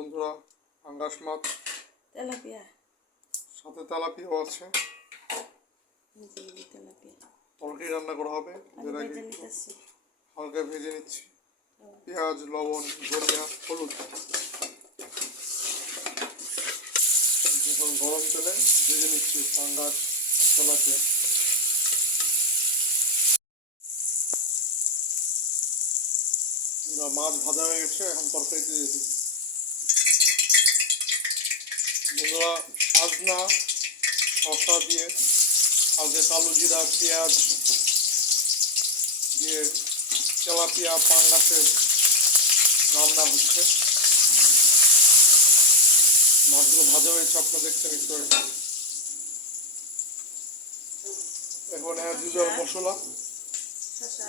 বন্ধুরা আঙ্গাস মাছ। তেলাপিয়া। সাথে তেলাপিয়াও আছে। তরকারি রান্না করা হবে। ভেজে হালকা ভেজে নিচ্ছি। পেঁয়াজ লবণ ধনিয়া হলুদ। এখন গরম তেলে ভেজে নিচ্ছি আঙ্গাস আর তেলাপিয়া। মাছ ভাজা হয়ে গেছে এখন তরকারিতে দিয়ে দিই বন্ধুরা সাজনা শসা দিয়ে হালকা কালো জিরা, পেঁয়াজ দিয়ে তেলাপিয়া, পাঙ্গাসের রান্না হচ্ছে। মাছগুলো ভাজা হয়েছে, আপনারা দেখছেন একটু। এখন ইউজার মশলা। শসা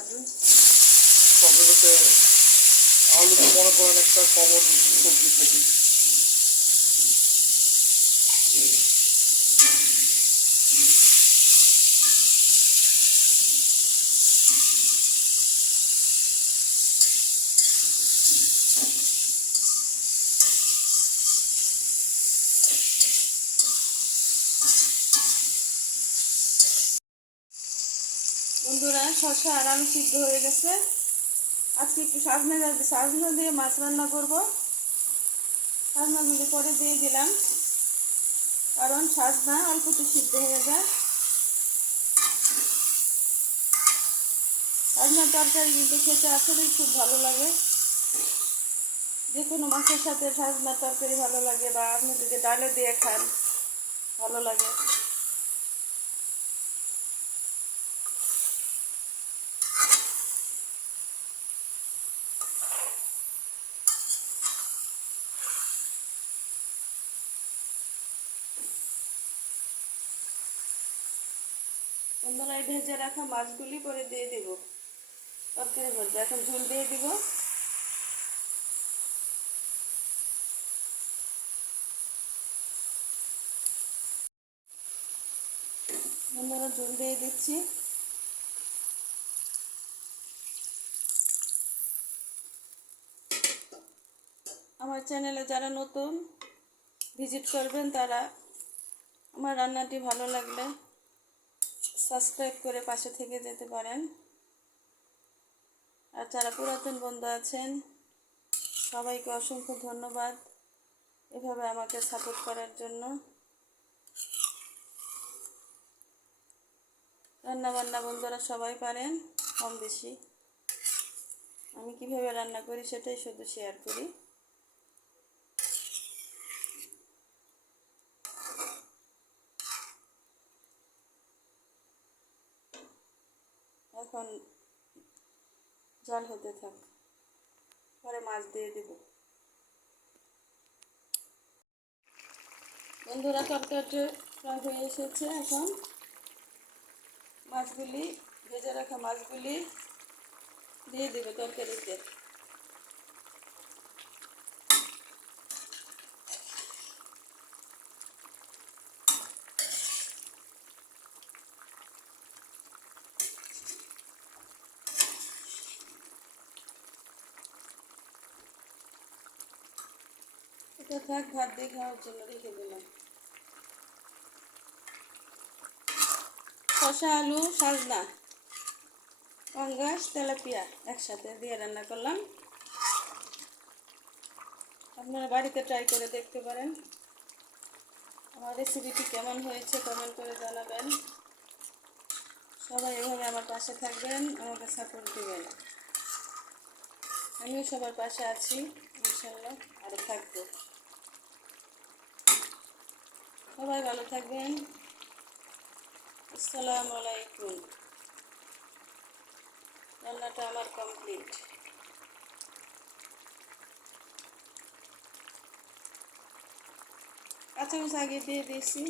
আলু তো মনে করেন একটা কমন সবজি থাকে। বন্ধুরা, শসা আর আলু সিদ্ধ হয়ে গেছে। আজকে একটু সাজনা সাজনা দিয়ে মাছ রান্না করব। সাজনাগুলি পরে দিয়ে দিলাম। কারণ সাজনা অল্প একটু সিদ্ধ হয়ে যায় সাজনার তরকারি কিন্তু খেতে আসলেই খুব ভালো লাগে। যে কোনো মাছের সাথে সাজনার তরকারি ভালো লাগে বা আপনি যদি ডালে দিয়ে খান, ভালো লাগে। বন্ধুরা এই ভেজে রাখা মাছগুলি করে দিয়ে দেব। তরকারি ভেজে এখন ঝোল দিয়ে দিব। বন্ধুরা ঝোল দিয়ে দিচ্ছি। আমার চ্যানেলে যারা নতুন ভিজিট করবেন তারা আমার রান্নাটি ভালো লাগলে সাবস্ক্রাইব করে পাশে থেকে যেতে পারেন। আর যারা পুরাতন বন্ধু আছেন, সবাইকে অসংখ্য ধন্যবাদ এভাবে আমাকে সাপোর্ট করার জন্য। রান্না বান্না বন্ধুরা সবাই পারেন, কম বেশি। আমি কীভাবে রান্না করি সেটাই শুধু শেয়ার করি। এখন জল হতে থাক। পরে মাছ দিয়ে দেব। বন্ধুরা, তরকারিটা প্রায় হয়ে এসেছে এখন। মাছগুলি, ভেজে রাখা মাছগুলি দিয়ে দেবে তরকারিতে। এটা থাক খাওয়ার জন্য রেখে দিলাম শসা, আলু, সাজনা, পাঙ্গাস, তেলাপিয়া একসাথে দিয়ে রান্না করলাম। আপনারা বাড়িতে ট্রাই করে দেখতে পারেন। আমার রেসিপিটি কেমন হয়েছে কমেন্ট করে জানাবেন। সবাই এভাবে আমার পাশে থাকবেন, আমাকে সাপোর্ট দেবেন। আমিও সবার পাশে আছি, ইনশাল্লাহ আরও থাকব। সবাই ভালো থাকবেন। আসসালাম আলাইকুম। রান্নাটা আমার কমপ্লিট আচ্ছা আগে দিয়ে দিয়েছি।